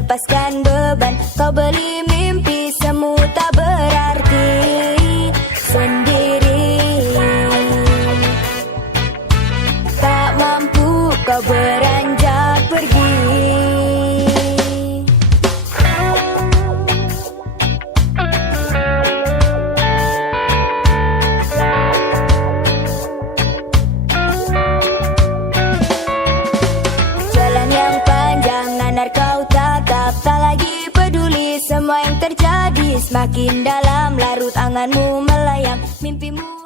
lepaskan beban. Kau beli mimpi, semu tak berarti sendiri. Tak mampu kau beranjak pergi. Jalan yang panjang nanar kau tatap, tak lagi peduli semua yang terjadi. Semakin dalam larut anganmu melayang, mimpimu